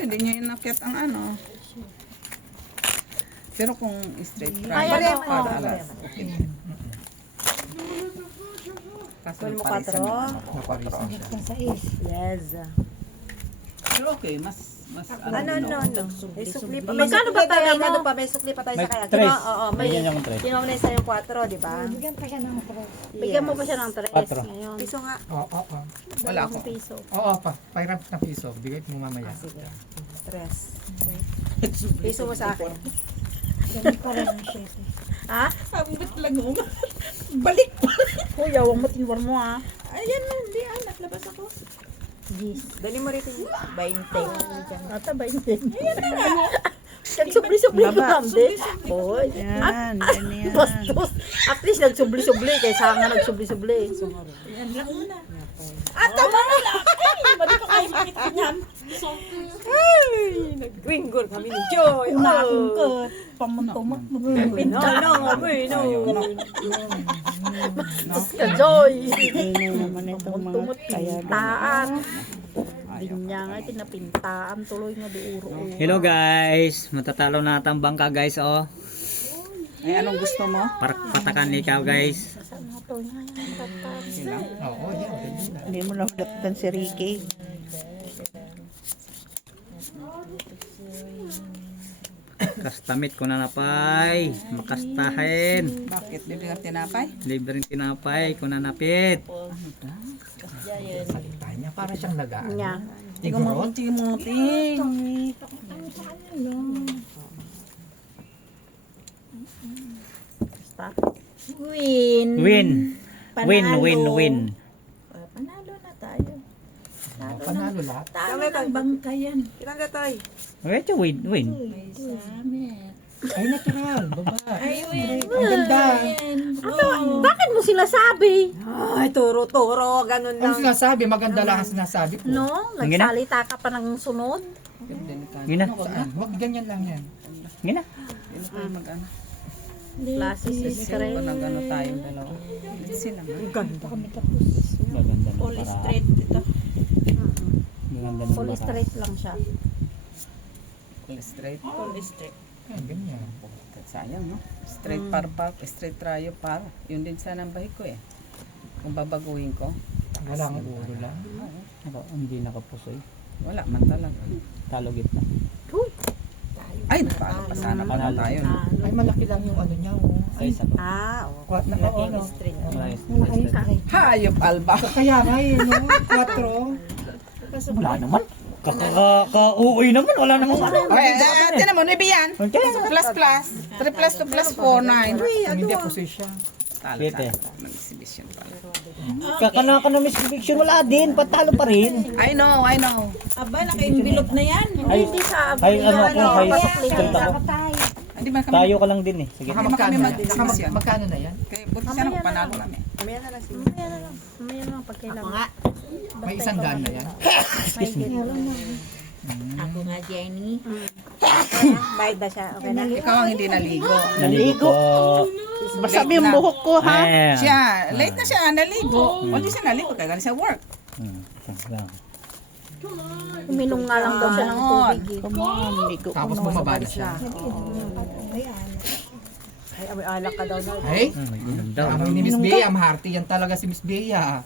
Hindi niya inakyat ang ano. Pero kung straight Ay, price, ano, para oh. alas. Okay. Kaso Kunin mo parisan 4. naman. Naparisan siya. Yes. Pero okay, mas No. May sukli pa. Magkano ba tayo mo? Ano pa? May sukli pa tayo May sa kaya. tres. Oo, may Bigyan niya akong tres. kinuha mo na isa yung 4, di ba? Bigyan pa siya ng tres. Bigyan mo pa siya ng 3 Patro. ngayon. Piso nga. Oo. Wala ako. Piso. Oo, pairam na piso. Bigay mo mamaya. Sige. 3. Piso mo sa akin. Ganun pa rin ang 7. Ha? Abot lang mo. Balik pa. Kuya, huwag matinwar mo ah. Ayan na, hindi anak. Labas ako. Dali mo rito yung 20. Ata ba yun din? Nagsubli-subli ko kami. Hoy. Yan, ganyan. Bastos. At least nagsubli-subli. Kaysa nga nagsubli-subli. At tama na lang! Balik ko kayo makita niyan. Nag-gringgol kami ni Joy. Nakungkot. Pamuntumak mo. Bastos ka, Joy. naman itong mga kaya Pintaan. Binya nga, tinapintaan. Tuloy nga di uro-uro. Hello guys, matatalo na atang bangka guys oh. Ay, anong gusto mo? Patakan ikaw guys. Saan nga to? Yan, tatang. Oo, yan. Ganyan na. Hindi mo lang daptan si Ricky. Kastamit ko na napay. Makastahin. Bakit? Bibili ka tinapay? Libreng tinapay ko na napit. Salita niya. Para siyang nagaan. Nya. Igorot. Timothy. Basta. Win. Win. Win, Panalo. win. Panalo na tayo. Panalo lahat. Talo ng bangka yan. Ilan ka tayo? Wait, win. Ay, natural. Babae. Ang ganda. Bakit mo sinasabi? Ay, turo-turo. Ganun Ang lang. sinasabi, maganda lang ang sinasabi ko. No? Ang gina? Nagsalita ka pa ng sunod? Gina. Saan? Huwag ganyan lang yan. Gina. Hindi tayo mag-ano. Classes is Kasi kung nag-ano tayong dalawa. Sila nga. Maganda ng All para. straight ito. Maganda ng Full para. straight lang siya. Straight. All straight. Ay, ganyan. Sayang, no? Straight straight trayo par. Yun din sana ang bahay ko eh. Kung babaguhin ko, Wala ang ulo lang. Hindi nakapusoy. wala man talaga. Talo gitna. Ay, napalo pa sana pala tayo. No? Ay, malaki lang yung ano niya. Oh. Ay, Kaysa ko. Oo. kwat na Laki ano. yung straight. Malaki yung sakit. Hayop, Alba. Kaya nga yun, no? 4. Wala naman. Kakauuwi naman. Wala naman. Okay, tinan mo, nibiyan. Okay. Plus plus. 3 plus 2 plus 4, 9. Kung hindi ako siya. Talo Siete. tayo. Mag-exhibition pala. Kakana ka na Miss Conviction. Wala din. Patalo pa rin. I know. Aba, naka-envelope na yan. Hindi sa Ay, ano ako. Ay, pasukli straight ako. Hindi ba kami? Tayo ka lang din eh. Sige. Baka magkano Magkano na? na? Magkano na yan? Kaya buti sana kung panalo kami. Mamaya na lang siya. Mamaya na lang pag kailangan. nga. May 100 na yan. Ako nga, Jenny. Bayad ba siya? Okay na? Ikaw ang hindi naligo. Naligo. Masabi yung buhok ko ha. Eh. Siya, late na siya, naligo. Hindi siya naligo, kaya galing sa work. Uminom nga lang daw siya ng tubig eh. Come on, ligo. Tapos bumaba na siya. Ay, may alak ka daw na. Ay, Ganda. naamoy ni Miss Bea. Maharti yan talaga si Miss Bea.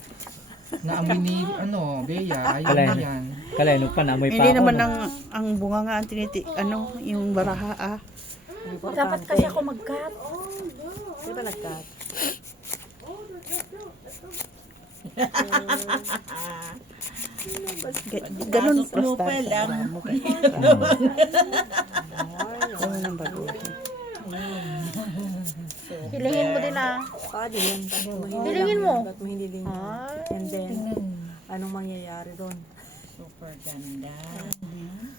Naamoy ni, Bea. Ayun Alay. na yan. Kaleno pa na. May pa Hindi ako. naman no? ang bunga nga ang yung baraha ah. Dapat kasi ako mag-cut. Di ba nag-cut? Ganun basta. Ganun ang baguhin. Hilingin mo din ah. Pwede yan. Hilingin mo. Ba't mo hindi din? And then, anong mangyayari doon? Super ganda.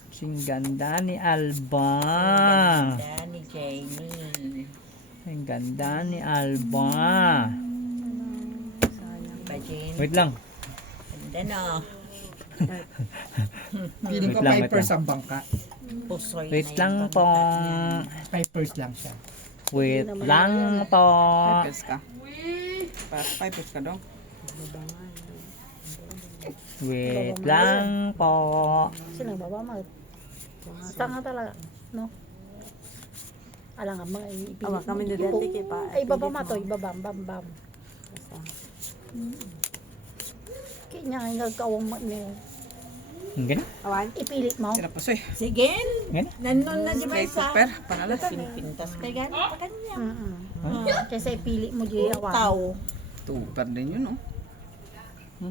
Sing ganda ni Alba. Ganda ni Jamie. Ang ganda ni Alba. Sayang pa, Jane. Wait lang. Ganda na. Feeling ko Wait lang, 5% ang bangka. Pusoy Wait na lang yung po. pagkakat 5% lang siya. Wait lang po. Pipils ka. Pipils ka daw. Wait lang po. Sino baba mag? Tanga talaga, no? Alam nga, mga ipilit. Awa kami na dati kay pa. Ay, ibaba mo to, ibaba, bam, bam. Kaya nga, nagkawang mo. Ganun. Awan. Ipilit mo. Tira pa soy. Sige. Ganun. Nanon na di ba Straight sa pepper. Pangalan. pintas kay gani pa kanya. Kaysa ipilit mo di awan. Tao. Tupper din yun, no?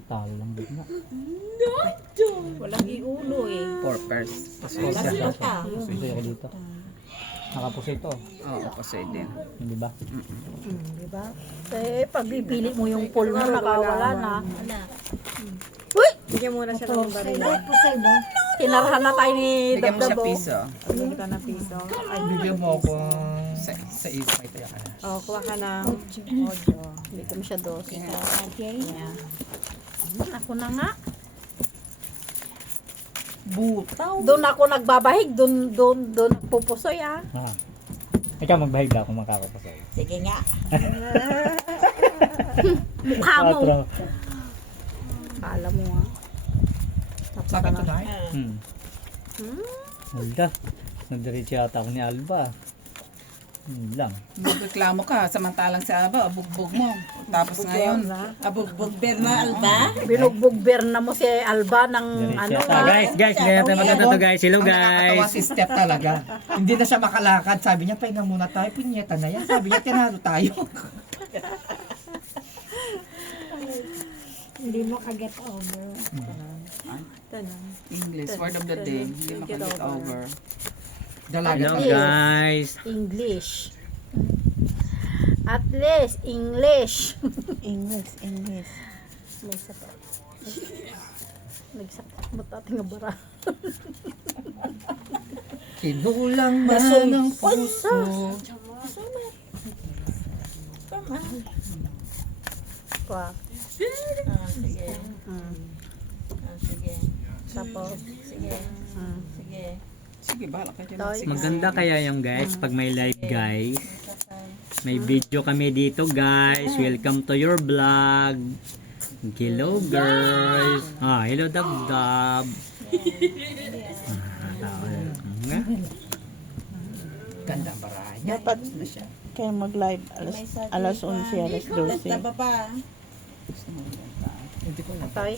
Talo lang din nga. Walang iulo eh. Porpers. Wala sila ka. Pusoy ako dito. Nakapusoy to. Oo, pasoy din. Hindi ba? Diba? Eh, pag ipilit mo yung pool mo, nakawala na. Bigyan muna siya ng baril. Tinarhan na tayo ni Bigyan mo siya Dabdabo. piso. Bigyan kita ng piso. Ay, Bigyan mo ako Sa isa. may taya ka na. oh, kuha ka ng ojo. Bigyan mo siya dos. Yeah. Ako na nga. Butaw. Doon ako nagbabahig. Doon pupusoy ah. Ah. Ikaw magbahig ka kung makakapusoy. Sige nga. Mukha mo. Patro. Kala mo ah. Sa akin tonight? Wala. Nagdiretso yata ako ni Alba. Lang. Magreklamo ka, samantalang si Alba, abugbog mo. Tapos ngayon, Abugbog Berna Alba. Binugbog na mo si Alba ng Diretso ano yata. ah. Guys, ganyan natin maganda to guys. Hello Ang nakakatawa guys. si Steph talaga. Hindi na siya makalakad. Sabi niya, pahinga muna tayo. Punyeta na yan. Sabi niya, tinalo tayo. Hindi mo kaget over. English, word of the day. Hindi makalit over. Dalaga. Hello guys. English. At least, English. English. May sapa. Nagsapa. Ba't ating nga bara? Kinulang man ang puso. Pa. Sige. Sige. Tapos. Sige. Sige. Sige, bahala ka dyan. Toy. Sige. Maganda kaya yung guys pag may live guys. May video kami dito guys. Welcome to your vlog. Hello guys. Ah, hello Dabdab. Ganda ang barahan niya. Dapat kayo mag-live alas 11, alas 12. pa. Hindi ko alam. Toy.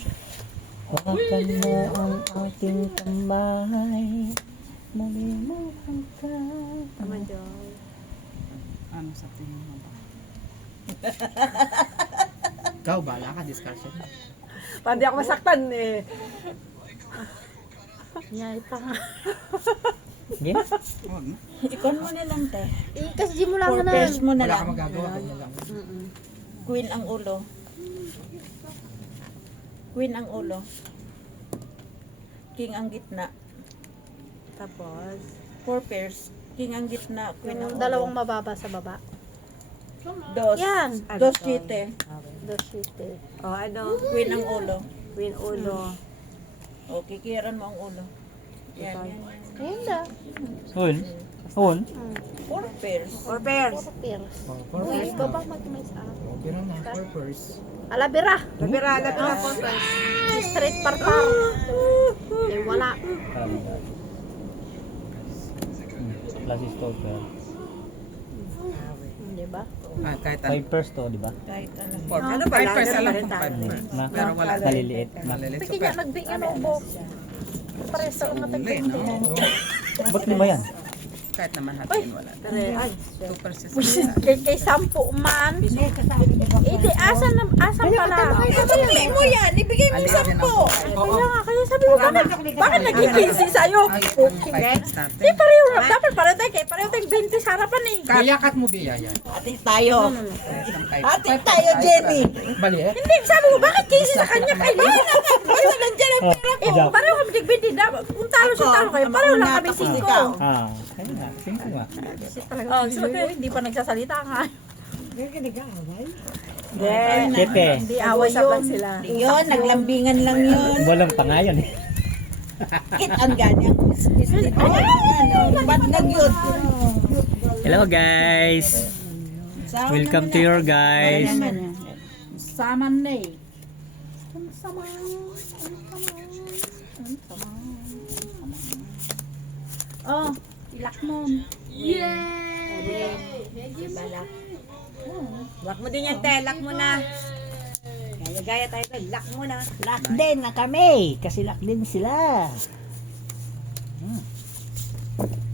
Hawakan mo ang aking kamay. Malimutan ka. Tama dyan. Ano sa tingin mo ba? Ikaw, bala ka. Discussion. Pandi ako masaktan eh. Nyay tanga. Yeah. Huwag na. Ikon mo na lang te. Kasi di mo lang na. Purpose mo na Wala ka lang. magagawa. Huwag na lang. Queen ang ulo. Queen ang ulo. King ang gitna. Tapos, 4 pairs. King ang gitna, queen ang ulo. Dalawang mababa sa baba. Dos. Yan. Dos chite. Dos shite. O ano? Queen ang ulo. Queen Ulo. O, kikiran mo ang ulo. Yan, yan, yan. Ayun na. On. On. 4 pairs. 4 pairs. Pairs. For Uy, first baba mag-may sa Pero na, for first. Alabira. Labira. Straight parpar. Eh, wala. Plus stopper. Diba? Ah, kahit ano. 5 first to, di ba? Kahit ano. Four. Ano ba, Five lalo first, na alam rin kong tayo. five first. Na, Pero wala. maliliit. Na. Malilit. Piki nga nagbigyan ng ubo. Pares sa mga Uli, no? Ba't lima yan? Kahit naman hatiin, wala. Ay, 2% Kay sampu man. Hindi, asan pala? Ibigay mo yan! Ibigay mo Alin din ako. Kaya nga, kaya sabi ko, bakit naging 15 sa'yo? Ay, okay. Natin. Di pareho, dapat pareho tayo, kaya pareho tayong 20 sa harapan eh. Kayakat mo, Biyaya. Ate tayo. Kahit Ate tayo, Jenny. Baliit. Hindi, sabi ko, bakit 15 sa kanya kay Leo? Basta nandiyan ang Eh, pareho kami tig-20, kung talo siya talo kayo, pareho lang kami 5. Ah, ayun na. 5 nga. Kasi talaga, hindi pa nagsasalita nga. Then, Siyete. Hindi away yun. yun, naglambingan lang yun. Walang pa nga yun eh. Kit ang ganyan. Ba't nagyot? Hello guys. Welcome to your guys. Saman na eh. Oh, ilak mo. Lock mo din yan, te. Lock mo na. Gaya-gaya tayo, te. Lock mo na. Lock din na kami. Kasi lock din sila.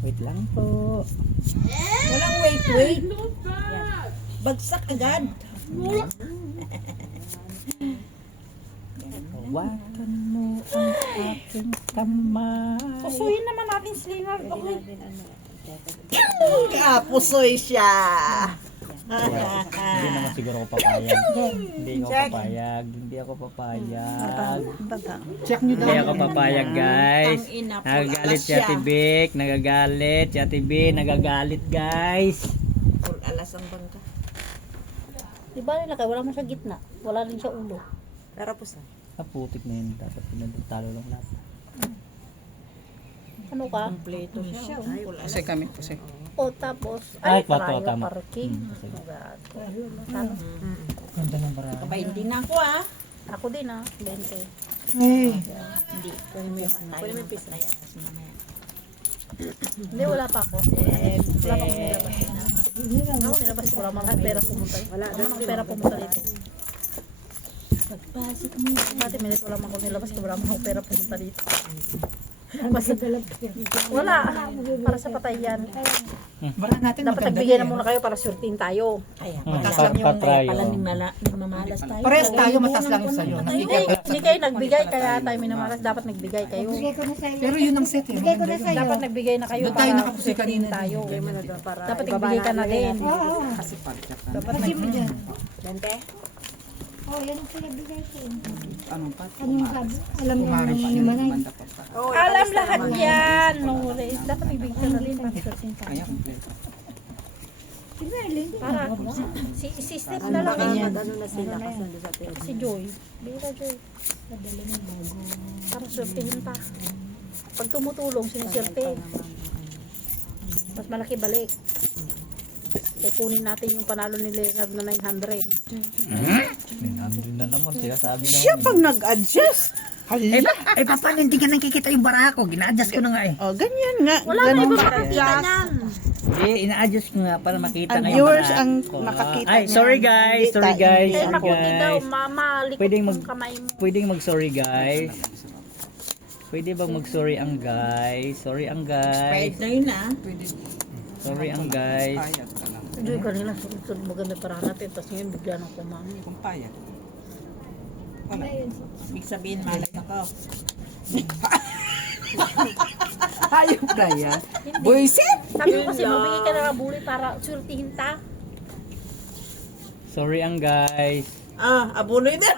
Wait lang po. Walang wait. Bagsak agad. Hawakan mo ang aking kamay. Pusuhin naman natin slinger. Okay. Pusoy siya. Hindi naman siguro ako papayag. Hindi ako papayag. Hindi ako papayag. Check nyo Hindi daw. ako papayag, guys. Nagagalit si Ate Vic. Nagagalit si Ate B. Nagagalit, guys. Full alas ang bangka. Diba nila kayo, wala mo sa gitna. Wala rin sa ulo. Pero pusa. Putik na yun. Dapat pinagtalo lang lahat. Ano ka? Kompleto siya. Full alas. Kasi kami, kasi. O tapos, Ay, trayo tama. parking. Sige. Ano? Ganda ng barang. Kapaintin na ako, ah. Ako din 20. Hindi. Pwede mo yung pisa. Hindi, wala pa ako. Wala pa ako nilabas. Ako nilabas ko, wala mang pera pumunta. Wala mang pera pumunta dito. Dati minute wala mang ako nilabas ko, wala mang pera pumunta dito. Wala. Para sa patay yan. Bara natin Dapat maganda nagbigay na yan. muna kayo para surtin tayo. Ayan. Mataas lang yung Patrayo. Mamalas tayo. Pares tayo, mataas lang yung sa'yo. Hindi kayo nagbigay, kaya tayo minamalas. Dapat nagbigay kayo. Pero yun ang set eh. Maganda yun. Dapat nagbigay na kayo Doon tayo para nakapusi surtin kanina. tayo. Para Dapat nagbigay ka na din. Kasi pagkat Dapat nagbigay. Dante? Anong pa? kumari pa yun. Banda pa pa. Alam lahat yan. No, dapat nagbigay ka na din para surtin tayo. Kaya kompleto. Para si Steph na lang yan. Ano na sila kasando sa atin? Si Joy. Bira Joy. Para surtihin pa. Pag tumutulong, sinisirte. Mas malaki balik. Kaya kunin natin yung panalo ni Leonard na 900. Nandun na naman. Sinasabi lang. Siya pag nag-adjust. Hala. Eh, paano hindi ka nakikita yung bara ko? Gina-adjust ko na nga eh. O, ganyan nga. Wala na Ganun iba ka. makakita niyan. Ina-adjust ko nga para makita Ang nga viewers paraan ang ko. nakakita Ay, niya. sorry guys. Hindi Sorry tayo. guys. Kaya Sorry mabuti daw, guys. mama, Pwedeng likod mag- ng kamay mo. Pwedeng mag-sorry guys. Pwede bang mag-sorry ang guys? Sorry ang guys. na yun, ah. Pwede. Sorry ang guys. Payat ka lang. Joy, kanina, sunod maganda para natin. Tapos ngayon, bigla nang kumami. Kung payat. Wala. Ibig sabihin, malas ako. Ayok na yan. Buisit! Sabi ko kasi, mabigay ka na ng buli para surtihin ta. Sorry ang guys. Ah, abunoy na.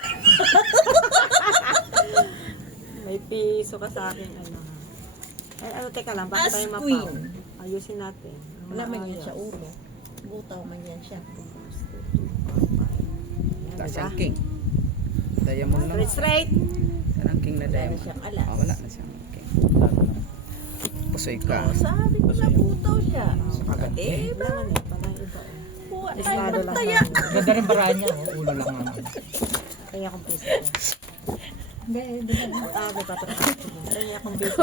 May piso ka sa akin, ano. Ay, ano, teka lang, baka tayo mapaw. Ayusin natin. Wala man yan siya ulo. Butaw man yan siya. Tapos yung king. Diamond lang. Straight. Yan ang king na diamond. siyang alas. Oh, wala na siyang king. Pusoy ka. Sabi ko na butaw siya. Kaganda. Parang iba. Buwan Estado lang. Ganda rin bara niya. Ulo lang naman. Kaya akong piso. Ah, may patrón. Kaya akong piso.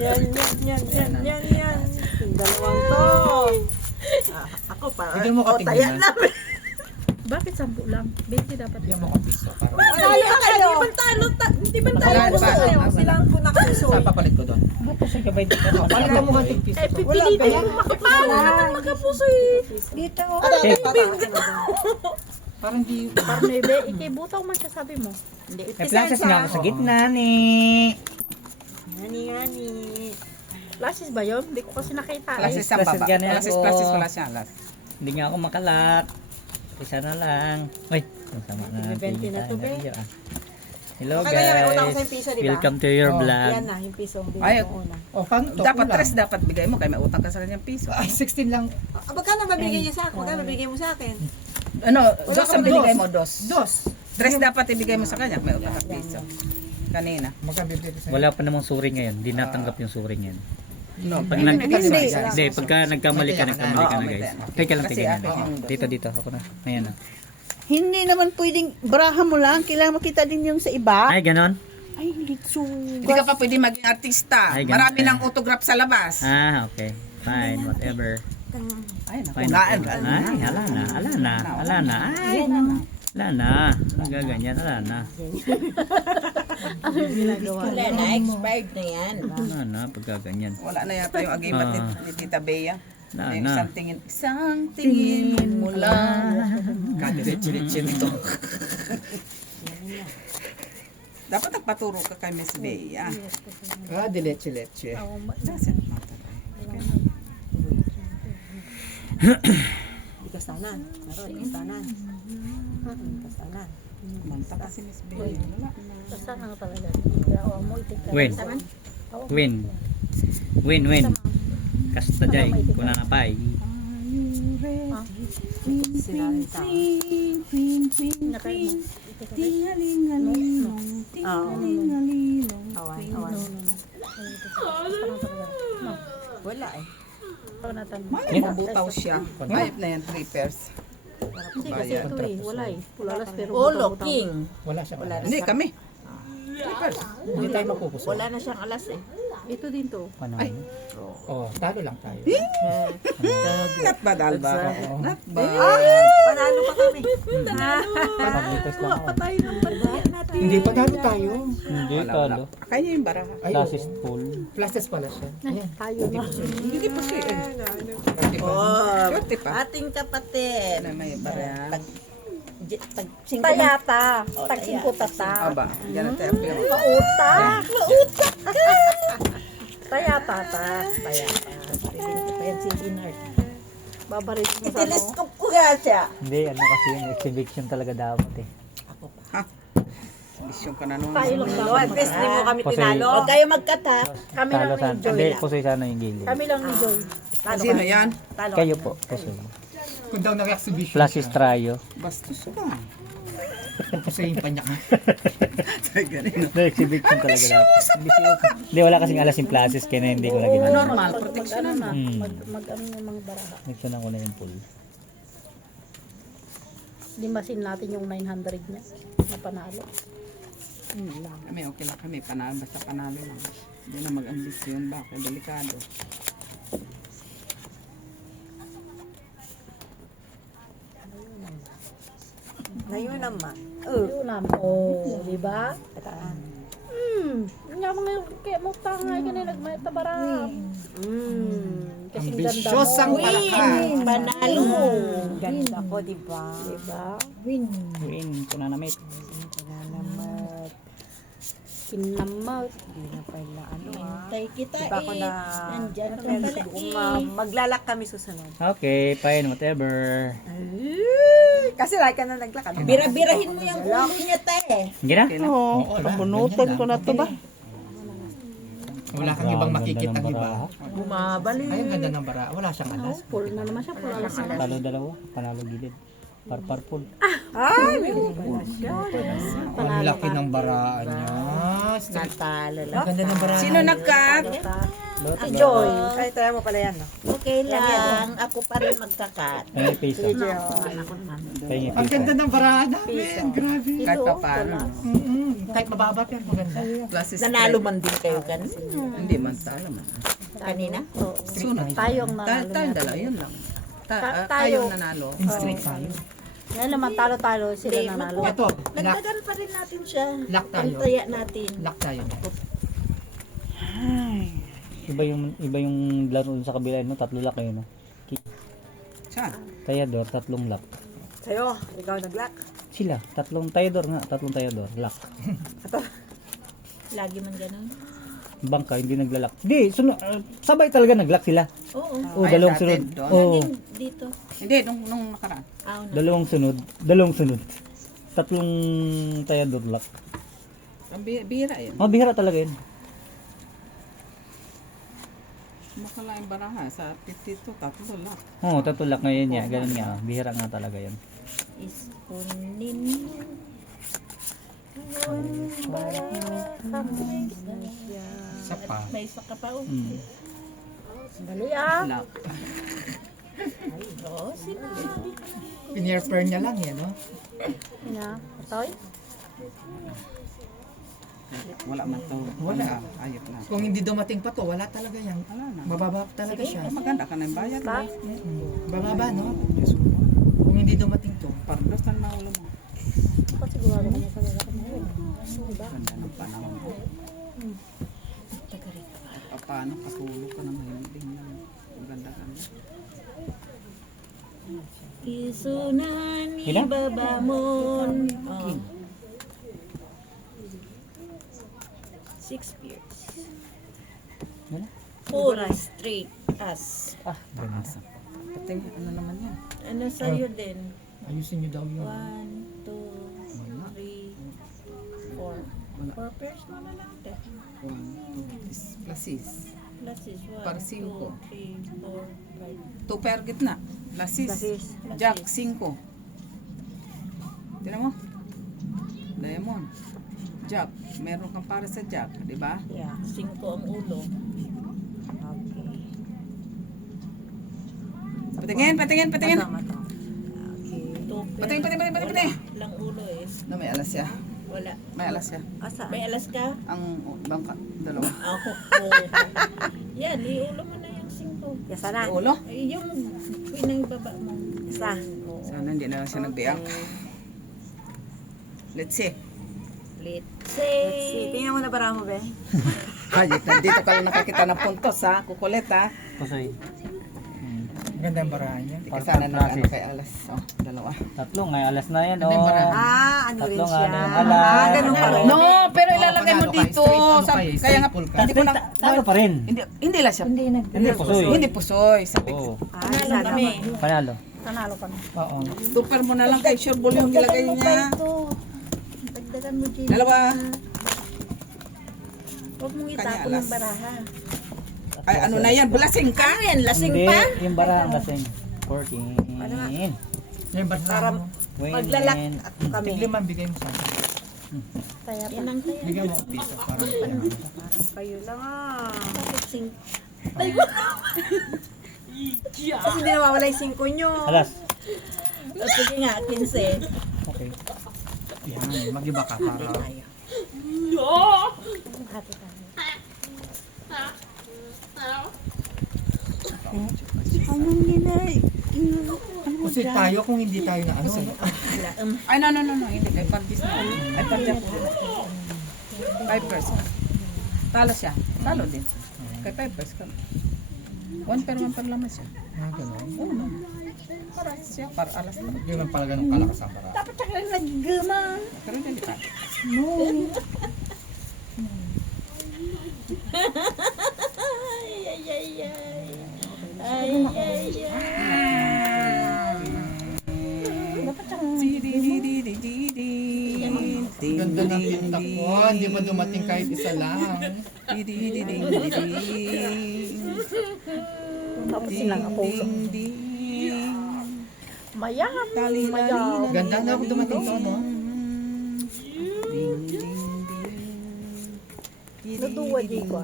Yan. Yung dalawang to. Ah, ako para. Bigyan mo ka tingnan na. Bakit 10 lang? 20 dapat. Bigyan mo ka piso. Para Talo kayo. Di ba Wala pa. Sila ang punakaso. sa papalit ko doon. Palit mo ka tig piso. Eh, pipilitin yung makapal. Naman makapuso eh. Parang di... Parang nebe, ikibutaw man siya sabi mo. Hindi. May plases nga ako sa gitna ni. Hani. Lasis ba yun? Hindi ko kasi nakita. Klases Eh. sa baba. ganyan Klases ako. wala siya. Alas. Hindi nga ako makalat. Isa na lang. Uy, sama na natin. 20 na to, be. Hello Okay na yan, una ko guys. sa yung piso, di ba? Welcome to your vlog. Yan na, yung piso. Hindi Ay, ko una. Oh, paano to? Dapat Kulang. 3 dapat bigay mo. Kaya may utang ka sa kanyang piso. Ay, 16 lang. Ah, magkano mabigay niya sa akin? Magkano mabigay mo sa akin? Ano, dos ang kang binigay dos. mo, dos. Dos. 3 dapat ibigay mo sa kanya. May utang ka piso. Kanina. Magkabibigay ko sa'yo. Wala pa namang suri ngayon. Hindi natanggap yung suri ngayon. No, Pag hindi. hindi, pagka nagkamali ka na Oo, guys. may Teka lang, Kasi tingnan. akin yung dos. Dito, ako na. Ayan na. Hindi naman pwedeng baraha mo lang. Kailangan makita din yung sa iba. Ay, ganon. Ay, litso. Hindi ka pa pwede maging artista. Ay, ganun. Marami ng autograph sa labas. Ah, okay. Fine, whatever. Ay, naku. Fine. Ay, ala na. Ay, ala na. Ang gaganyan, ala na. Wala na, expired na yan. Ala na, pagkaganyan. Wala na yata yung agimat ni Tita Bea. Wala Yung na. isang tingin mo lang. Kadiretso-retso nito. Dapat nagpaturo ka kay Miss Bea. Diretso-retso. Doesn't matter. Ikastanan. Naroon, ikastanan. Ikastanan. Manta ka si Miss Bea. Wala na. Basta na talaga. Yawa mo, itik ka. Win. Win. Kasta jay, kuna na pay. Sinabi sa awan. Wala eh. Malay mabutaw siya. Hayop na yan, 3 pairs. Hindi kasi ito eh. Wala eh. Pulalas pero Ulo, butang-butang. king. Wala siya. Hindi, kami. Hindi tayo makukusok. Wala na siyang alas eh. Ito din to. Ay. Oh, talo lang tayo. Not bad, Alba. Not bad. Panalo pa kami. Pag-request lang ako. Patay ng pagbayad natin. Hindi, talo tayo. Hindi, Wala. talo. Kaya yung baraha. Ay, Classes full. Plastes pala siya. Ayan. Tayo na. Hindi pa siya eh. Swerte pa. Oh, Swerte pa. ating kapatid. Na may baraha. Tayata. Tag-5 tata. Aba, yan ang therapy. Mautak. Mautak ka. Tayata ta. Tayata. Rilin ko pa yan si Inart. Babarit mo sa ano. Telescope ko nga siya. Hindi, ano kasi yung exhibition talaga dapat eh. Bisyon ka na nung. Tayo lang daw. At least di mo kami Kasi- tinalo. Huwag kayo magkata. Kami lang Talo ni sana. Joy. Hindi, pusoy sana yung gilid. Kami lang ni Joy. Sino yan? Kayo po, pusoy. Kung daw nag-exhibition Classes trayo. Bastos ka. Kasi yung panyak na. The exhibition talaga dapat. Hindi, wala kasing alas yung classes kaya na hindi ko na ginawa. Normal, protection na. Mag-ano yung mga baraha. Nagsunan ko na yung pool. Limasin natin yung 900 niya na panalo. Kami, okay lang kami. Panalo, basta panalo lang. Hindi na mag-ambisyon ba? Kaya delikado. Ngayon naman. Yun naman. Oh, di ba? Nga mga kaya mo tangay ka na nagmatabara. Kasing ganda mo. Ambisyosang palakad. Panalo. Ganda ko, di ba? Di ba? Win, kunanamit. Nanamat. Kinamot. Hindi na pala ano ah. Tay kita Diba ako na nandyan ka pero pala kung maglalak kami susunod. Okay, fine, whatever. Kasi like ka na naglakad. Bira-birahin mo yung ulo niya tay. Hindi na? Oo, Pabunutan ko na to ba? Wala kang ibang makikita iba. Bumabalik. Ay, ang ganda ng bara. Wala siyang alas. Full na naman siya. Full alas na. Talo dalawa, panalo gilid. Par pool. Ay, may pala siya. Ang laki ng baraan niya. Natalo Ang ganda ng baraan. Sino nag-cut? Si Joy. Ay, tayo mo pala yan, no? Okay lang. Ako pa rin magkakat. Pengi piso. Pengi Ang piso. ganda ng baraan namin. Grabe. Kahit pa paano. Kahit mababa pero maganda. Classes Nanalo man din kayo kan? Hindi man, talo man. Kanina? Sunod. Tayo ang nanalo. Tayong dalawa, yun lang. Tayo. Tayong nanalo. Straight tayo. Ngayon naman talo-talo sila nanalo. Ito, lock. Nagdagan pa rin natin siya. Lock tayo. Pantaya natin. Lock tayo. Iba yung laro sa kabila, no? 3 lock kayo, no? Saan? Tayador, 3 lock. Sa'yo, ikaw naglak. Sila, 3 tayador nga, 3 tayador, lock. Lagi man ganun. Bangka, hindi naglalak. Di, sabay talaga naglock sila. Oo. Oh, Ay, dalawang dati sunod. doon. Oh, Dito. Hindi, nung nakaraan. dalawang sunod. 3 tayador lock. Ang bira yun. Mabihira talaga yun. Makalaing baraha sa 52, tatlo lang. Oo, 3 lock ngayon niya. Ganun nga, bihira nga talaga yun. Iskunin. Isa pa. May isa ka pa. Oh. Dali ah. Lock. Oo, sinabi. Pinier-pair niya lang yan, no? Na. Toy. Wala man to. Wala. Ayop na. Kung hindi dumating pa to, wala talaga yan. Wala na. Mababa talaga siya. Eh, maganda ka na yung bayad. Pa? Bababa, no? Kung hindi dumating to. Pardos na ulo mo. Ako sigurado ko niya sa lalaki na yun. Diba? Ganda ng panahon mo. Paano katulog ka na mahilig lang. Ang ganda-ganda. Isunan Ilan? ibabamon. Oh. 6 years. Wala? 4 straight as. Ah, ganun. Pati ano naman yan? Ano sa'yo din? Ayusin nyo daw yun. 1, 2, 3, 4. 4 pairs mo na lang. 1, 2, plasis. Plus is 1, Para 2, 5. 3, 4, 5. 2 per gitna. Plasis. Plasis. Jack, 5. Tinan mo? Diamond. Jack. Meron kang para sa Jack. Di ba? Yeah, 5 ang ulo. Okay. Patingin, patingin, patingin. Mata. Okay. 2 Patingin, patingin, patingin, patingin. Lang ulo eh. No, may alas siya. Wala. May alas siya. Asa? May alas ka? Ang bangka. Dalawa. Ako. Yan, iulo mo na yung 5. Yasa na. Ulo. Ay, yung pinang baba mo. Isa. Sana hindi na lang siya nagbiyak. Let's see. Let's See, tingnan mo na bara mo, be. Ay, nandito ka lang nakakita ng puntos ha. Kukulit ha. Pusoy. Ganda yung barahan niya. Hindi ka sana nag-ano kay alas. Oh, dalawa. Tatlo, ngayon alas na yan. Ano yung Oh. barahan? Ano rin Tatlo nga siya. na yung alas. Ganun pa rin. No, pero ilalagay mo panalo ka, dito. straight ano Sa, ka eh, kaya straight nga, pull ka. hindi ko na, Talo pa rin. hindi lang siya. Hindi pusoy. Hindi pusoy. Sabi ko, Oo. Panalo kami. Panalo. Nanalo ka na. Oo. super mo na lang kay sure ball yung nilagay niya. Dagdagan mo, Gina. Dalawa. Huwag mong Kanya itapon alas. ng baraha. Ay, ano na yan? Bulasing ka? Ano yan? Lasing Hindi, pa? yung bara ang lasing. 14. Yung barahan mo. Maglalak Women. at kami. Tigliman, bigay mo sa akin. Kaya pa. Yan ang kaya. Bigyan mo ang piso. Parang Parang kayo lang ah. Bakit Kasi hindi nawawala yung 5 nyo. Alas. Sige nga, 15. okay. Yan, mag-iba ka para. Hati tayo. Kasi tayo kung hindi tayo na ano. Ay, no. Hindi. Kay Parkis na. Ay, Parkis ako. 5%. Talo siya. Talo din. Kay 5% ka. 1 per naman siya. Gano'n. Oo naman. Para siya. Para alas na. Hindi naman pala ganun kalakas ang barahan. Dapat siya kayo naggama. Pero hindi pa. Ganda ng pintakon. Hindi pa dumating kahit isa lang. Tapos silang aposo. Mayam. Mayam. Ganda na ako dumating to, no? Naduwa di ko.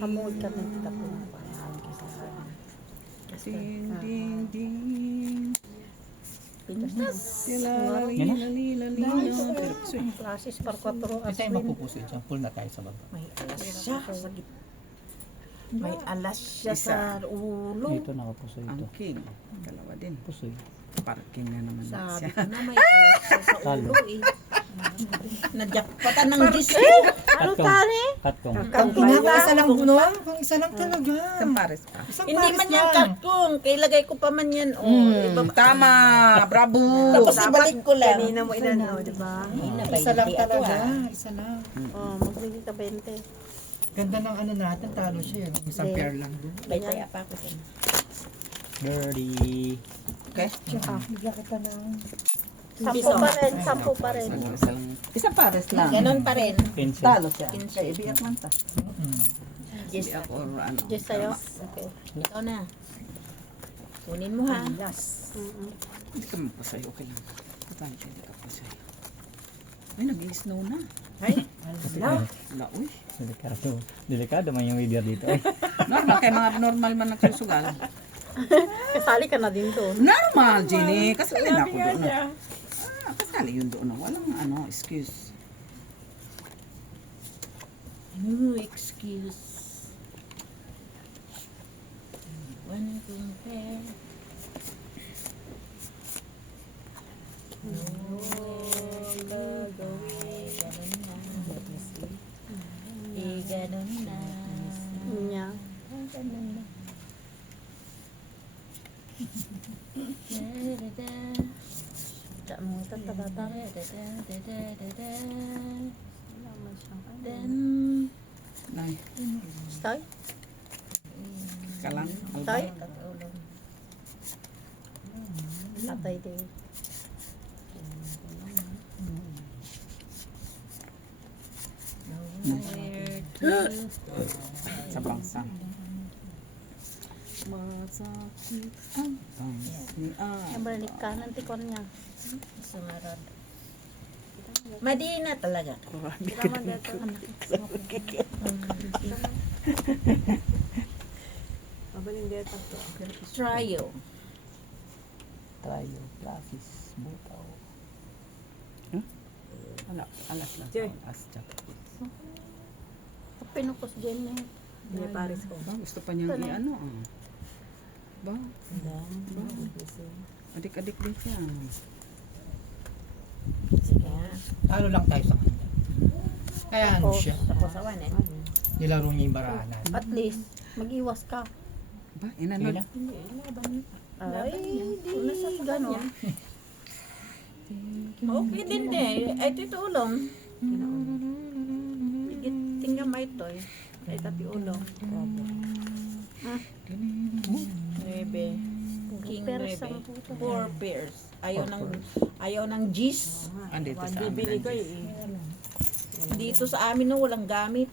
Hamoy ka ng kita po. Klasis par 4 Hindi tayo mapupuso dyan. Full na tayo sa baba. May alas siya sa gitna. May alas siya Isa. sa ulo. Dito nakapusoy ito. Ang king. Dalawa din. Pusoy. Parking na naman Sabi siya. ko na may alas siya sa Talo. ulo eh. Najakpatan ng disco. Ano tari? Katkong. Ang ina ko, isa lang bunuan. Ang isa lang talaga. Isang pares pa. Isang Hindi pares man yan lang. katkong. Kailagay ko pa man yan. Oh, ibaba- Tama! Bravo! Tapos ibalik ko lang. Kanina mo inano, di ba? Isa lang talaga. Isa lang. Oh, magbigay ka 20. Ganda ng ano natin. Talo siya. Isang pair lang. May taya pa ako dyan. Birdie. Okay? Bigla kita ng... 10 pa rin, 10 pa rin. Isang pares lang. Ganon pa rin. Pencil. Talo siya. Kaya ibiyak man ta. Yes. Ibiyak or ano. Just sa'yo. Okay. Ikaw na. Kunin mo ha. Hindi ka magpasay. Okay lang. Patay ka. Hindi ka pasay. Ay, nag-i-snow na. Wala, uy. Delikado. Delikado man yung weather dito. Ay. Normal. Kaya mga abnormal man nagsusugal. Kasali ka na din doon. Normal, Jenny. Kasali na ako doon. Kasali yun doon. Walang ano, excuse. No excuse. Wanna compare? No gagawin. Ganun na. Let me see. Ganun na. Niya. Ganun na. Da-da-da. Diyan mo tatatata. Da-da-da-da-da-da. Then, Nay, Stay. ka lang. Stay. Tatay din. nowhere to Sa bangsa. Masakit ang pangsian. Yung balik ka ng tikon niya. sumarad. Madina talaga. Mabalindeta to. Trio. Tayo, lapis, butaw. Alas lang. Jay. Asya. Pinukos dyan niya. Hindi, Paris ko. Ba, gusto pa niyang i-ano ah. Ba, adik-adik din siya. Sige nga. Talo lang tayo sa kanya. Kaya ano siya, Tapos awan eh. nilaro niya yung barahanan. At least, mag-iwas ka. Ba, inano. Sige na. Ay, di gano'n. Okay din eh. Ay, ito ulong. Tingnan mo ito eh. Ay, tapi ulong. Nuebe. King Peres Nuebe. ang puto. 4 pairs. Ayaw ng G's. Andito sa Bibili amin. ko eh. Dito sa amin no, walang gamit.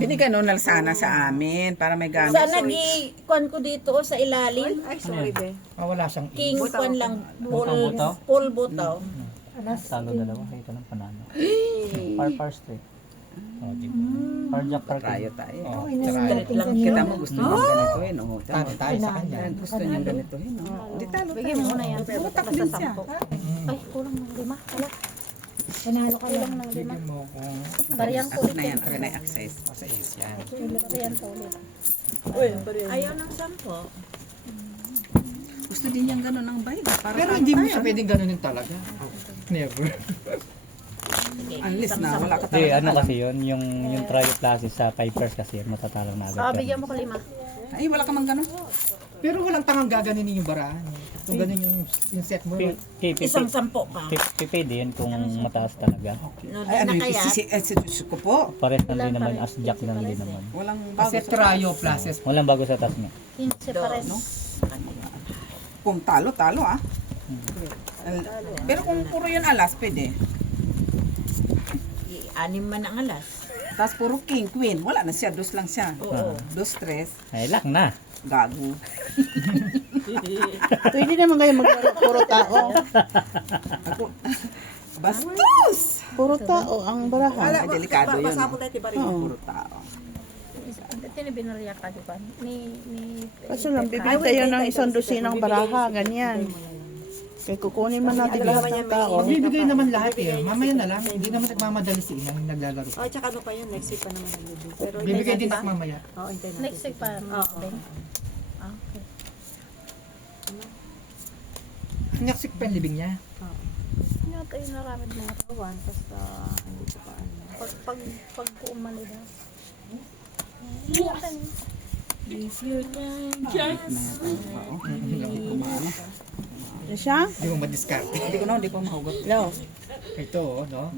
Binigyan nun lang sana sa amin para may gamit. Sa nag-kuan ko dito oh, sa ilalim. Ay, sorry be. Wala siyang King i. kuan lang. Butaw? Full butaw. Talo dalawa, kayo ka ng panalo. Par straight. Oh, di ba? Par jack par Tayo tayo. Oh, Straight tsaka lang Kita yun. mo gusto niyang ganituhin. Oh, talo tayo sa kanya. Gusto niyang ganituhin. Oh. Di talo Bigyan mo muna yan. Butak din siya. Ay, kulang ng 5. Wala. Panalo ka lang ng 5. Bigyan mo ko. Bariyan ko Akin ulit. na yan. Akin na yung access. Sa is yan. Bariyan ko ulit. Ayaw ng 10. Gusto din niyang gano'n ng bayad. Para Pero hindi mo siya pwedeng ganunin talaga. Never. Unless na wala ka Hindi, talaga. ano kasi yun, yung trio classes sa 5 pairs kasi yun, matatalang na agad. Ah, yun. bigyan mo ko 5. Ay, wala ka mang gano'n. Pero walang tangang gaganinin yung barahan. Kung ganun yung set mo. Isang 10 ka. Pipede yun kung mataas talaga. No, Ay, ano na yung kaya? si ko po. Pares na din naman, as jack na din naman. Walang bago. Kasi trio classes. Walang bago sa taas niya. 15 pares. Kung talo, talo ah. Pero kung puro yun alas, pwede. 6 man ang alas. Tapos puro king, queen. Wala na siya. Dos lang siya. Oo. Dos, tres. Ay, lak na. Gago. Pwede naman kayo maglaro. Puro tao. Ako. Bastos! Puro tao ang barahan. Ay, delikado yun. Pasapot tayo tiba rin. Puro tao. Ito ni binariya ka, di ba? Ni Kaso lang, bibili tayo ng isang dosinang baraha. Ganyan. Kaya kukunin man natin lahat ng tao. Magbibigay naman lahat eh. Mamaya na lang. Hindi naman nagmamadali si Ina yung naglalaro. Oh, tsaka ano pa yun, next week pa naman ang bibili. Pero Bibigay din natin ako mamaya. Oo, hintay natin. next week pa. Oo. Ah, okay. Next week pa yung libing niya. Ano tayo naramid mga One, tapos andito pa ano. pag umali na. If your time just Ano siya? Hindi mo madiskarte. Hindi ko na, hindi ko mahugot. No. Ito, no?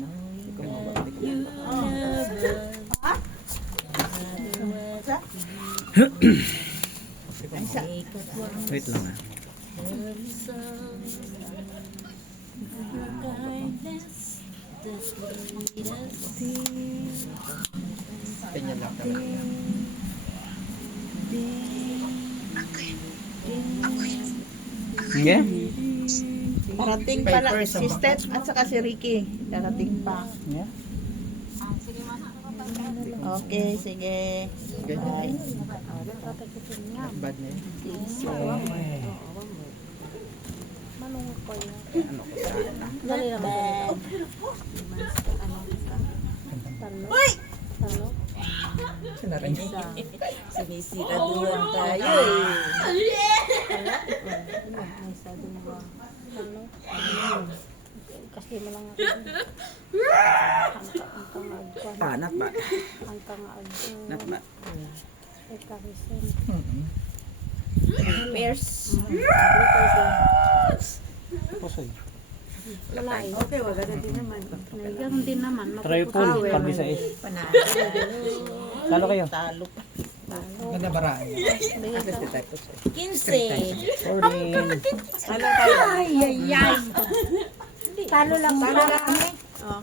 Wait lang ah. Ganyan lang talaga. Sige? Darating pala Papers, si ang Steph at saka si Ricky. Darating pa. Yeah. Okay, sige. Ganyan. Bad na yun. Manungot ko yun. Ano ko sana. Dali lang. Talo. Talo. Sinisira duwan tayo eh. May isa din ba? Kasi mo lang ako. Ang Not bad. tangaag. Not bad. Ay, karisan. Pairs. Wala eh. Okay, wag na din naman. Ganun din naman. Triple, kami sa is. Panalo. Talo kayo. Talo pa. Ganda baraan. At least the type of soy. 15. 14. Talo lang kami.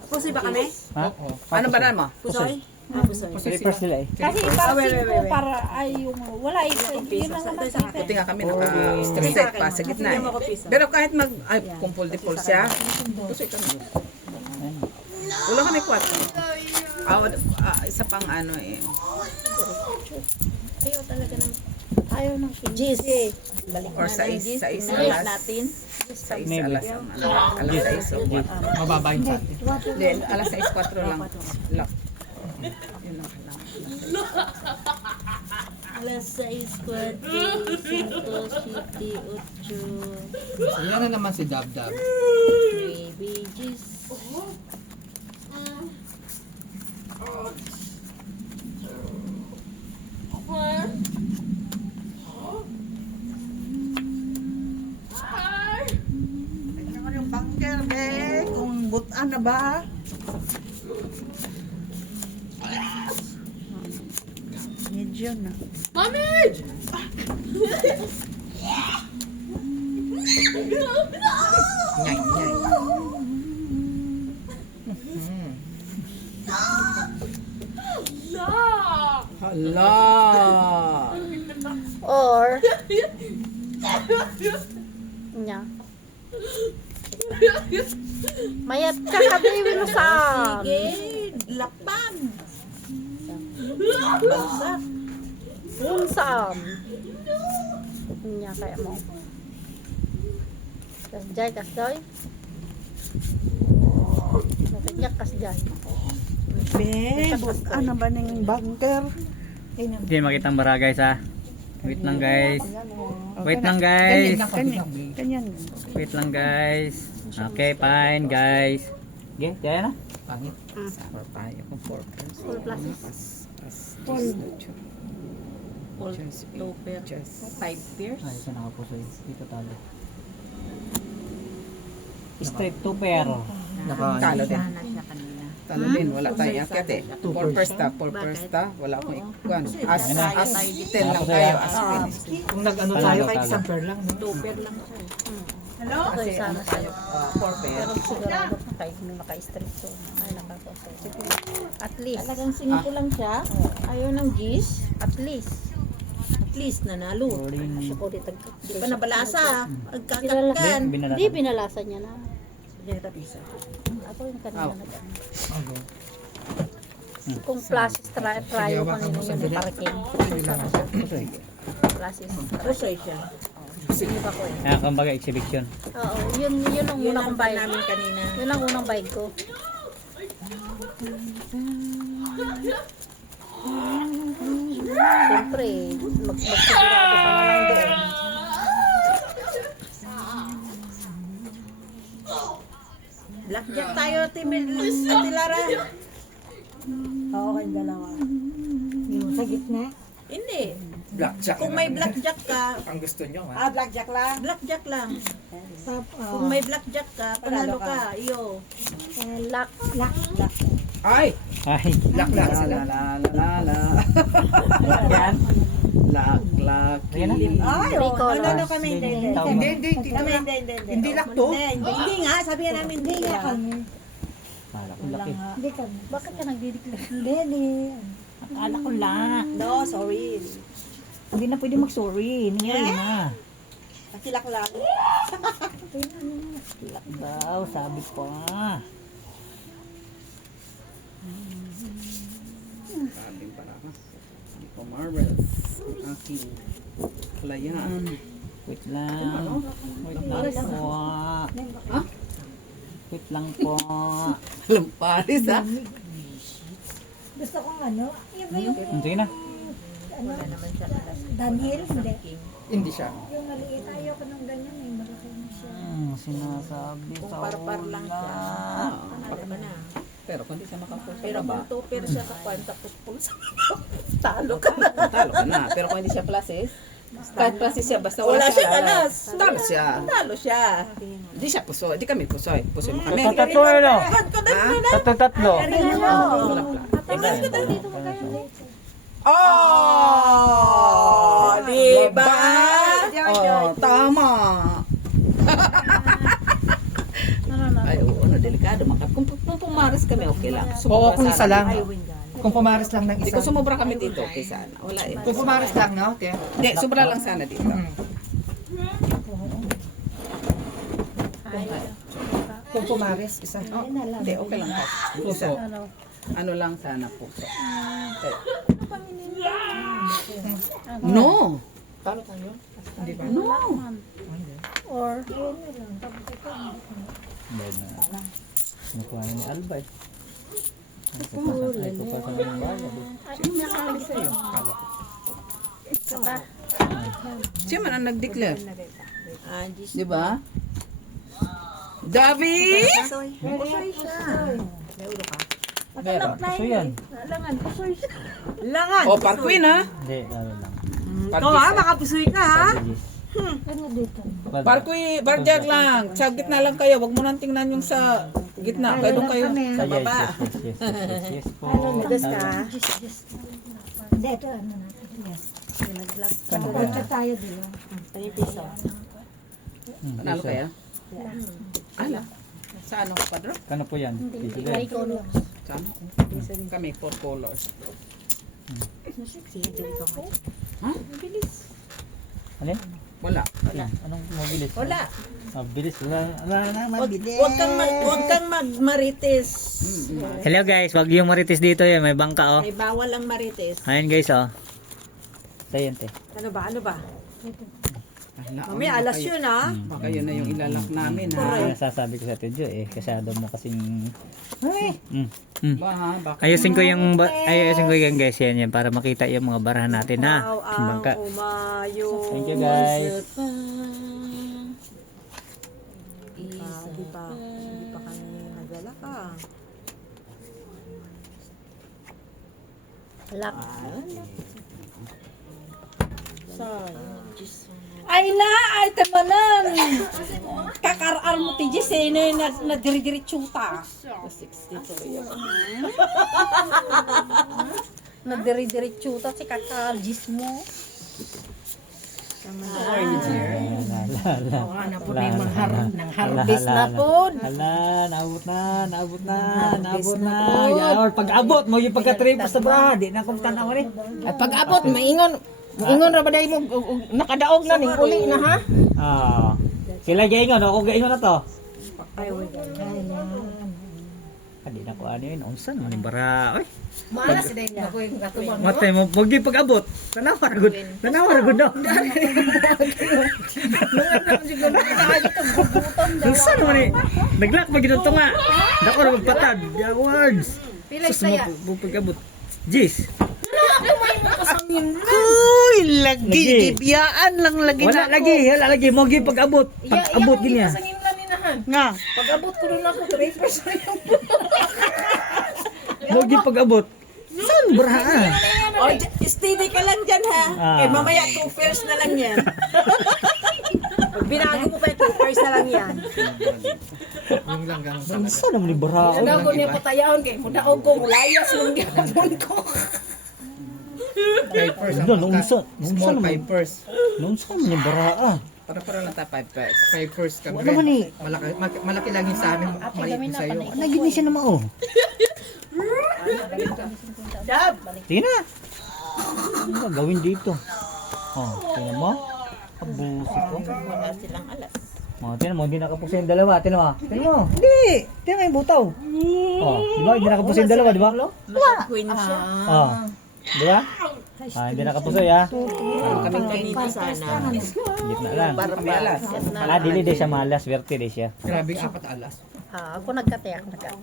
Pusoy ba kami? Ha? Ano ba na mo? Pusoy? Pusoy. Slippers nila eh. Kasi para para ay yung wala eh. Yun lang naman sa Buti nga kami naka-set pa sa gitna. Bigyan mo ko piso. Pero kahit kumpul-dipul siya, gusto kami. Wala kami 4. Isa pang ano eh. Ayaw talaga ng ayaw ng Gis. Balik Or sa Balik alas. natin. Sa alas. Alas 6 o 4. Mababa yung sa atin. Then, alas 6, 4 lang. Lock. Yun lang kailangan. Alas 6, 4, 5, 7, 8. Yan na naman si Dab Dab. Baby Gis. Ano yung bunker, be? Kung butaan na ba? Medyo na. Nyay, nyay. Hala! or nya. Mayat ka kabiwi mo saan? Sige. Lakpan. Yun saan? Nya kaya mo. Kasjay, kasjay. Nakikyak kasjay. Be, butaan na ba ng bunker? Hindi makita ang bara guys ha. Wait lang guys. Wait lang guys. Kanyan. Wait lang guys. Okay, fine guys. Okay, kaya na? Pangit. Or tayo kung 4 pairs. Full classes. Full. Two pairs. 5 pairs. Ay, isa nakapuso eh. Dito talo. Straight to pair. Talo din. Sana siya kanina. Talo din. Wala tayong akyat eh. 4 pairs ta. 4 pairs ta. Wala akong ikuan. As 10 lang tayo. As finish. Kung nag-ano Talo, tayo, talo. kahit isang pair lang. No? 2 pair lang siya. Kasi ano tayo, 4 pairs. Pero sigurado kahit may naka-strip so ay nakakoso. At least. Talagang sinito lang siya. Ayaw ng Gis. At least. At least nanalo. Siya ko di tag. Di pa nabalasa. Binala- Agkakatkan. Hindi binalasan niya na. Bigyan kita piso. Ako yung kanina Oh. nag Ano? Kung plastic try ko kanina yun yung parking. Plastic. Pusoy siya. Ah, kumbaga exhibition. Oo, yun ang Yun unang ang kong bayad. namin kanina. Yun ang unang bayad ko. Siyempre, magsigurado ka na lang doon. Blackjack tayo, Tilara. Oo, kayong dalawa. Yung sa gitna? Hindi. Blackjack. Kung may blackjack ka, Ang gusto nyo ha? Blackjack lang. blackjack lang. Oh. Kung may blackjack ka, panalo ka. Iyo. Lock. Ay! Ay, Lock lang sila. La la la la. yan. Lock, lock. Ayan na. Ay, Three colors. Ano kami? Hindi. Hindi. Hindi lock to. Hindi nga, sabi nga namin hindi nga kami. Mala ko laki. Hindi kami. Bakit ka nagdidiklat? Hindi. Akala ko lang. No, sorry. Hindi na pwede mag-sorry. Nangyari na. Nasilak lang. Silak daw, sabi ko. Sabing para ka. Hindi ko marbles. Ang aking kalayaan. Wait lang. Wait lang po. Wait lang po. Alam Paris ha? Gusto kong ano, yung Sige na. Wala naman siya alas. Daniel, hindi. Hindi siya. Yung maliit, ayaw ko nung ganyan eh. Malaki na siya. Sinasabi Kung par-par lang siya. Panalo ka na. Pero kung di siya makapulsa Pero ba? kung tupir siya sa kwan, tapos pulsa. Talo ka na. Pero kung hindi siya pluses, kahit pluses siya, basta wala, Wala siya siyang alas. Talo siya. Talo siya. Di siya puso. Di kami pusoy. Pusoy mo kami. Tatlo ano? Ha? Tatlo. Wala pla. Oh! Diba? Oh, tama. Ay, oo, delikado. Kung pumaris kami, okay lang. Oo, Sumobra kung isa sana. lang. Kung pumaris lang ng Hindi isa. ko sumobra kami dito, okay sana. Wala eh. Kung pumaris lang, no? Te? Hindi, sobra lang sana dito. Kung pumaris, isa. Oh, hindi, okay lang po. Puso. Ano lang sana puso. Okay. No! Talo tayo? Hindi ba? No! Or, Nakuha ni Albay. Siya man ang nag-declare. Ah, Diyos. Di ba? Davi! Pero, so yan. Langan. O, Parquin ha? Hindi, lalo lang. Ikaw ha, makapusoy ka ha. Parquin, barjag lang. Sa gitna lang kayo. Huwag mo nang tingnan yung sa gitna. Kaya doon kayo sa baba. Yes po. Magas ka. dito, ano natin. Yes. Pinag-lock. Punta tayo dito. Ano yung piso? Panalo kaya? Ala. Sa ano, Padro? Kano po yan? Dito May din. color. Sa ano? Kami, 4 colors. Sige, dito ka. Ha? Ano yan? Wala. Anong mabilis? Wala. Mabilis. Wala na mabilis. Huwag kang marites. Hello guys, wag yung marites dito yan. May bangka oh. Ay, bawal ang marites. Ayan guys oh. Tayo te. Ano ba? Ano ba? Ala, Mamaya, alas yun ha. Baka yun na yung ilalak namin ha. Ay, nasasabi ko sa Tidjo eh. Kasyado mo kasing... Ay! Ba ha? Baka Ayusin ko yung guys yan para makita yung mga barahan natin ha. Wow, Yung bangka. ang umayo. Thank you guys. Di pa kami naglalaka. Lock. Ay na, ay tamanan. Kakarar mo ti Jess eh, na diri-diritsuta. Nagdiri-diritsuta si kakaljis mo. Harvest na po. Hala, naabot na. Yaor, pag-abot mo yung pagka-trip sa braha, di na kung tanaw rin. At pag-abot, maingon ra ba dahil mo nakadaog na ning uli na ha? Ah. Sila gaingon, ako gaingon na to. Hindi na ko ano yun, unsan man yung bara. Oy. Malas din ako yung katubang. Matay mo, pag di pag-abot. Tanawar gud. Tanawar gud daw. Unsan man eh. Naglak pa gid nga. Dako ra magpatad. The awards. Sus mo pag-abot. Jis. Uy, lagi gibiyaan lang lagi Wala lagi mo gi pag-abot. Pag-abot gini ah. nga. Pag-abot ko rin ako, 3% Mo gi pag-abot. San baraha? O, steady ka lang dyan ha. Ah. Eh, mamaya 2 pairs na lang yan. Pag binago mo pa 2 pairs na lang yan. Yung lang ganun sa Unsan naman yung baraha? Daw ko niya patayaon kay mudaog ko mulayas lang gyapon ko. Papers ang Doon, pagka- unsan? Small Unsan naman? papers. Unsan man yung baraha? para lang tayo 5 pesos. Papers kami. Ano man eh? Malaki lang yung sa amin, maliit yung sa'yo. Nagini siya naman oh. Tingnan na. Ano ba gawin dito? Oh, tingnan mo. Abusi ko. Wala silang alas. Oh, tingnan mo, hindi nakapusa yung dalawa. Tingnan mo. Tingnan mo. Hindi. Tingnan mo yung butaw. Oh, di ba? Hindi nakapusa yung dalawa, di ba? Queen siya. Oh. Di ba? Ah, hindi nakapusa ya. Kaming kanina sana. Gitna lang. Para malas. Ah, dili de siya malas. Swerte de siya. Grabe 4 alas. Ako nagkate, ako nagkate.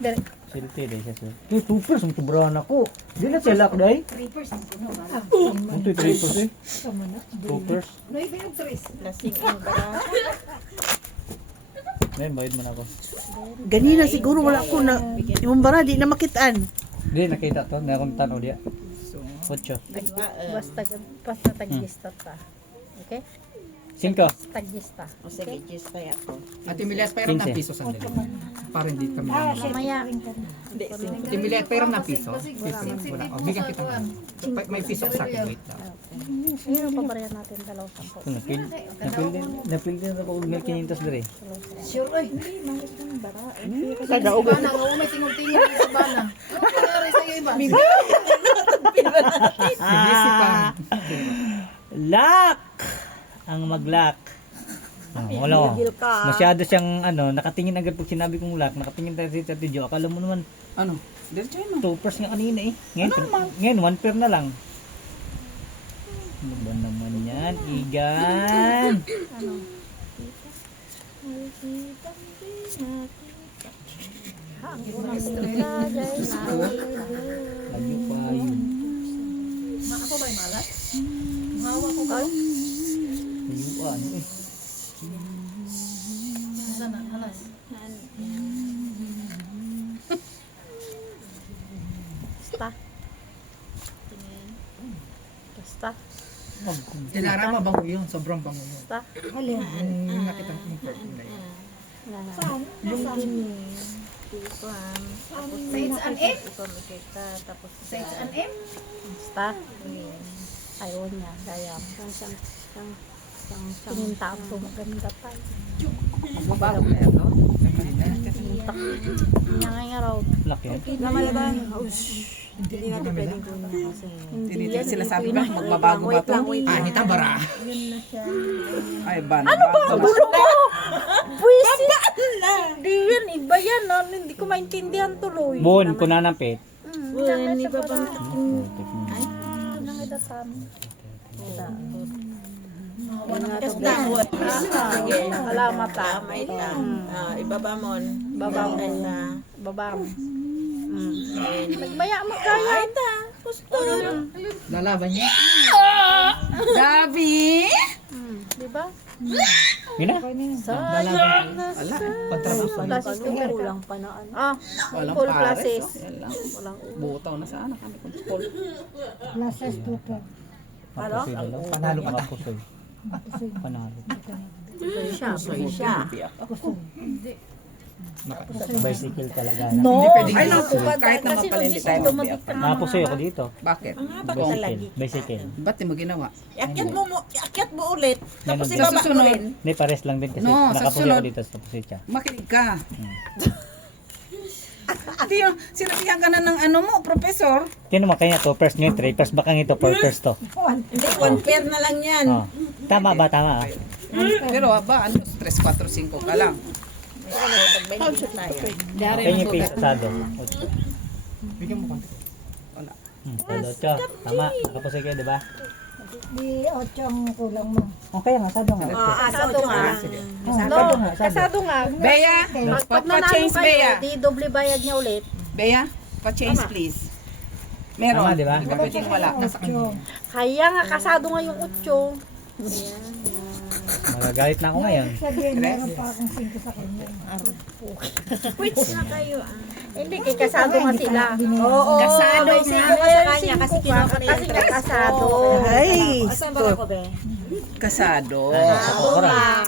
Direk. Silti dahil siya sir. Ito, tupers, ang tubrahan ako. Hindi na sila dahil. Ito, 3% eh. Tupers. Lasing ang baraha. Ngayon, bayad mo na ako. Ganina siguro wala ko na, yung bara, di na makitaan. Hindi, nakita to. May akong tanaw diya. 8. Basta tagista ta. Okay? 5. Tagista. O sige, just kaya ako. Ate Miles, pairam ng 15. piso sandali. Para hindi kami. Mamaya. Ate Miles, pairam ng piso. 15. Wala. O, bigyan kita. May piso sa akin. Wait lang. Ayun, pabarehan natin 2,000. Napil din ako ng 500 dire. Kada ugo. Busy pa. Lock! Ang mag-lock. Wala ko. Gil ka. Masyado siyang nakatingin agad pag sinabi kong lock. Nakatingin tayo si Tati Jo. Akala mo naman Ano? Diretso yun, no? 2% nga kanina eh. Ngayon 1 pair na lang. Ano ba naman yan? Igan! Lagi pa yun. Ayuan eh. Basta. Basta. Tinara mabango yun. Sobrang bango yun. Basta. Yung nakita ko yung perfume na yun. Basta. Ayaw niya. Kaya. Pininta ako maganda pa. Magbabago na yan, no? Niya nga raw. Lock yan. Naman ba? Hindi natin pwedeng kunin kasi. Tinitig sila sabi ba, magbabago ba ito? Anita bara. Ay, ano ba? Gulo mo! Buwisit! Hindi yan. Iba yan. Hindi ko maintindihan tuloy. Bon, kunanampit. Hindi ba ba? Nangidatan. Salamat ah. May ta. Ibaba mo. Babam. Babam. Nagbaya mo kaya. Ay ta. Lalaban niya. Gabi! Diba? Yun na. Lalaban. Ala, Pagtrabaho. Classes ko Kulang pa na ano. walang full pares. classes. Oh. Yan lang. Butaw na sa anak. Ano kung full? Panalo Panalo pa ta. Panalo. Siya. Bicycle talaga. No. Ay, naku, kahit na mapalindi tayo magbiyak. Napusoy ako dito. Bakit? Bicycle. Ba't di mo ginawa? Akyat mo ulit. Tapos Sa susunod, Hindi, pares lang din kasi No, sa nakapusoy sunod. ako dito sa pusoy siya. makinig ka. Hindi yung sinabihan ka na ng ano mo, professor. Kaya naman kanya to, first nyo, 3 first baka ito, 4 first to. Hindi, 1 pair na lang yan. Oh. Tama ba? Tama. Pero ba, ano, 3, 4, 5 ka lang. Pag-benefit tayo. Kanya yung pisado. Bigyan mo konti. Wala. Sado, tama. Nakapusoy kayo, di ba? Di 8 ang kulang mo. Okay nga, sado nga. Kasado nga. Sige. No, kasado nga. Bea, Pag nanalo pa-change kayo, Bea. di doble bayad niya ulit. Bea, pa-change please. Meron. Tama, di ba? Hindi ka pwedeng wala. Nasa kanya. Kaya nga, kasado nga yung 8. Magagalit na ako ngayon. Sabihin, meron pa akong 5 sa kanya. Quits na kayo. Hindi, kay kasado nga sila. Oo. Kasado may nga. singko ka sa kanya kasi kinuha ka na Kasi nga kasado. Ay. Asan ba ako, be? Kasado.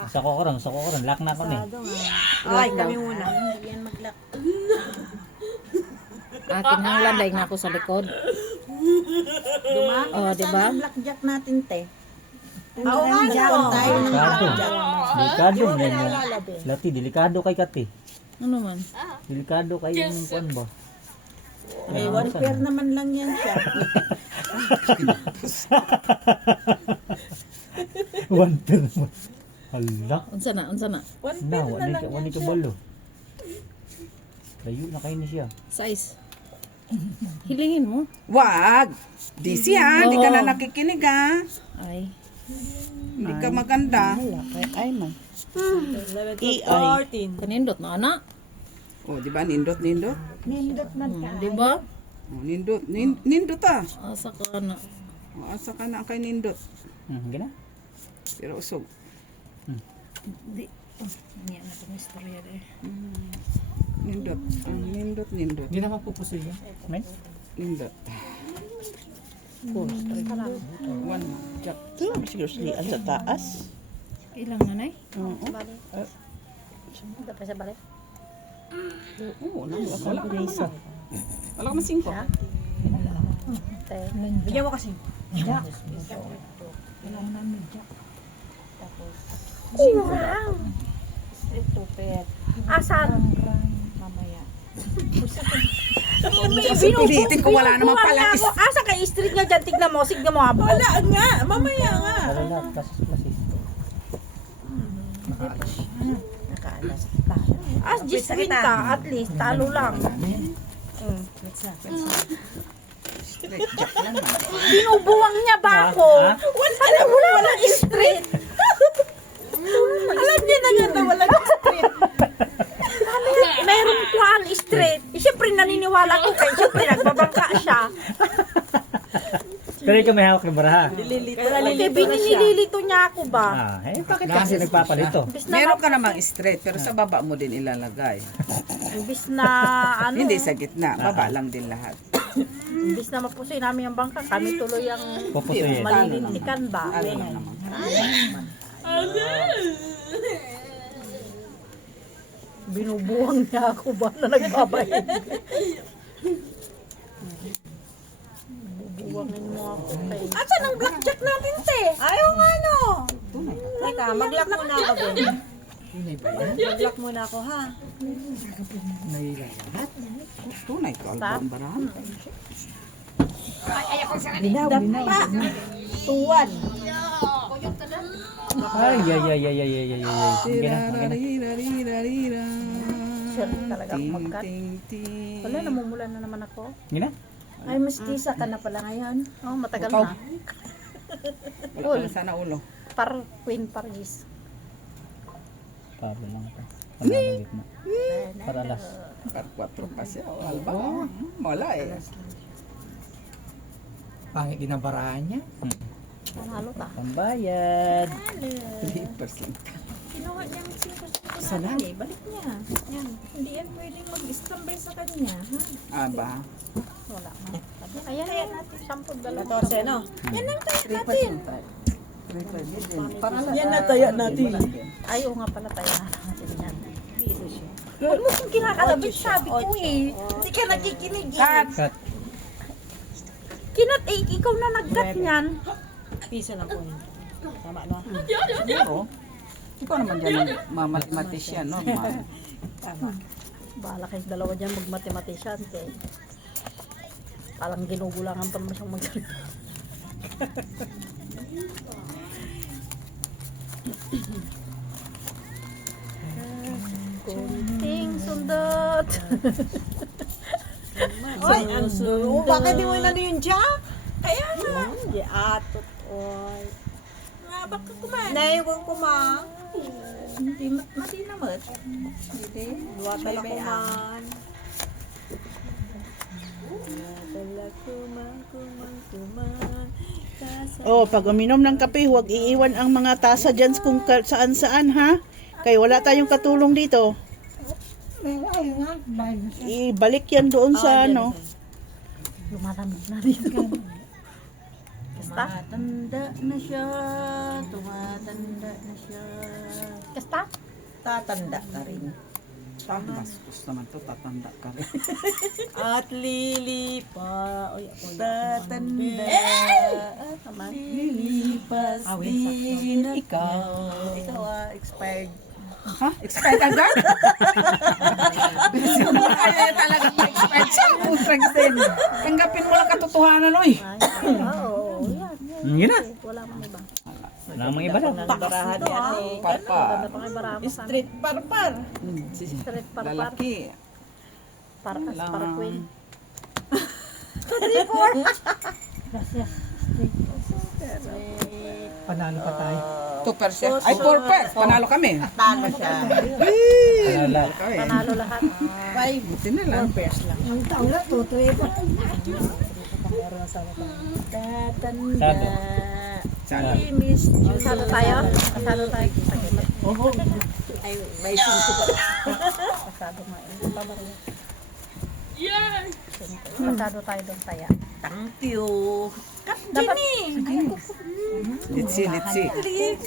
Sa kokoron. Lock na ako na eh. Ay, kami muna. Hindi yan mag-lock. Akin nang landay nga ako sa likod. Dumami na diba? sana ang blackjack natin, te. Oo nga, jack tayo ng blackjack. Delikado mo yan. Lati, delikado kay Kati. Ano man? Delikado kay yung kuwan ba? May 1 pair naman lang yan siya. 1 pair naman. Hala. Unsa na? 1 Na, pair na lang wala yan ka siya. balo. Layo na kayo ni siya. Size. Hilingin mo. Wag! Di siya, di ka na nakikinig ha. Ay. Hindi ka maganda. Wala kay Ayman. 11 to EI. 14. Kanindot na anak. Oh, di ba? Nindot. Nindot man ka. Di ba? Oh, nindot. Nindot ah. Asa ka na. Oh, asa ka na kay nindot. Gina? Pero usog. Di. Niya na itong istorya eh. Nindot. Nindot. Hindi naman pupusin. Men? Nindot. One. Jack. Ito, seriously, ang sa taas. Ilang nanay? Oo. Hindi pa siya balik. Oo, wala ka naman. Wala ka man 5. Bigyan mo kasi. Street tupet. Asan? Mamaya. Pilitin ko wala naman pala. Asa kay street nga dyan? Tignan mo. Signan mo habang. Wala nga, mamaya nga. Wala, plus. Nakaalas. As just win ka. At least. Talo lang. Straight jack lang. Binubuwang niya ba ako? Ha? Wala nang street. Alam niya na nga na walang street. Meron ko ang street. Eh, siyempre naniniwala ko kay siyempre nagbabangka siya. Pero ikaw may hawak ng baraha. Kasi binililito niya ako ba? Bakit kasi nagpapalito? Imbis na, Meron ka namang straight pero sa baba mo din ilalagay. imbis na ano, Hindi sa gitna, baba lang din lahat. imbis na mapusoy namin ang bangka, kami tuloy ang Pupusuyin. malilintikan ba? Ano lang naman. Binubuwang niya ako ba na nagbabayad? Bubuwangin mo ako kay. Asan ang blackjack natin, te? Ayaw nga, no. Teka, mag-lock muna ako, Ben. Mag-lock muna ako, ha? Tunay ka, albang barahan. Tuwan. Ay. Gina. Sure talaga ako magkat. Wala, namumula na naman ako. Gina? Ay, mestiza ka na pala ngayon. Oh, matagal Ikaw. na. Wala sana ulo. Par Queen Paris. Pablo lang ito. Wala na gitna. Para alas. Par 4 kasi. Albang. Wala eh. Pangit din ang barahan niya. Panalo ka. Pambayad. 3% lang. Kinuha niya ang 5 sa nanay. Balik niya. Yan. Hindi yan pwedeng mag-standby sa kanya. Ha? Ba? Wala na. Ayan, ayan natin. 10, 14, no? Yan ang kaya natin. 3% para lang. Yan na taya natin. Ay, oo nga pala tayo na natin yan. Huwag mo kong kinakalabit. Sabi ko eh. Hindi ka nakikinig eh. Cut. Kinat, eh, ikaw na nagkat niyan. Piso lang po. Tama na. Siguro. Ikaw naman dyan mathematician, no? Bahala kayo dalawa dyan mag-mathematician. Eh. Parang ginugulangan pa naman siyang magsalita. Kunting sundot. Oy, ang sulo. Bakit di mo na yung jack? Kaya nga. Di atot, oy. Nga, baka kumain. Naiwan ko, ma. Hindi naman. Hindi. Luwata lang kuman. Kuman. Oh, pag uminom ng kape, huwag iiwan ang mga tasa dyan kung saan-saan, ha? Kaya wala tayong katulong dito. Ibalik yan doon sa ano. Lumalamig na rin. Kasta? Tumatanda na siya. Tumatanda na siya. Kasta? Tatanda ka rin. Bastos naman to, tatanda ka rin. At lilipa. Oy, ako Tatanda. Lilipas din ikaw. Ikaw expired. Ha? Expired agad? Bisin mo kaya talaga expired siya. Putrag din. Tanggapin mo lang katotohanan, oy. Oo, yan. Gina. Wala mang iba. Wala namang iba daw. barahan ni ate. Papa. Ganda pa kayo barako sa Street parpar. Street para Lalaki. para queen. Panalo pa tayo. 2%. Ay, 4%. Panalo kami. Talo siya. Panalo kami. Panalo lahat. Buti na lang. Ang taon na, tutuloy pa. Tatanda. Sana. Masalo tayo? Masalo tayo. Ay, may singko pa. Pasado nga. Pasado tayo doon taya. Thank you. Dapat, Let's see.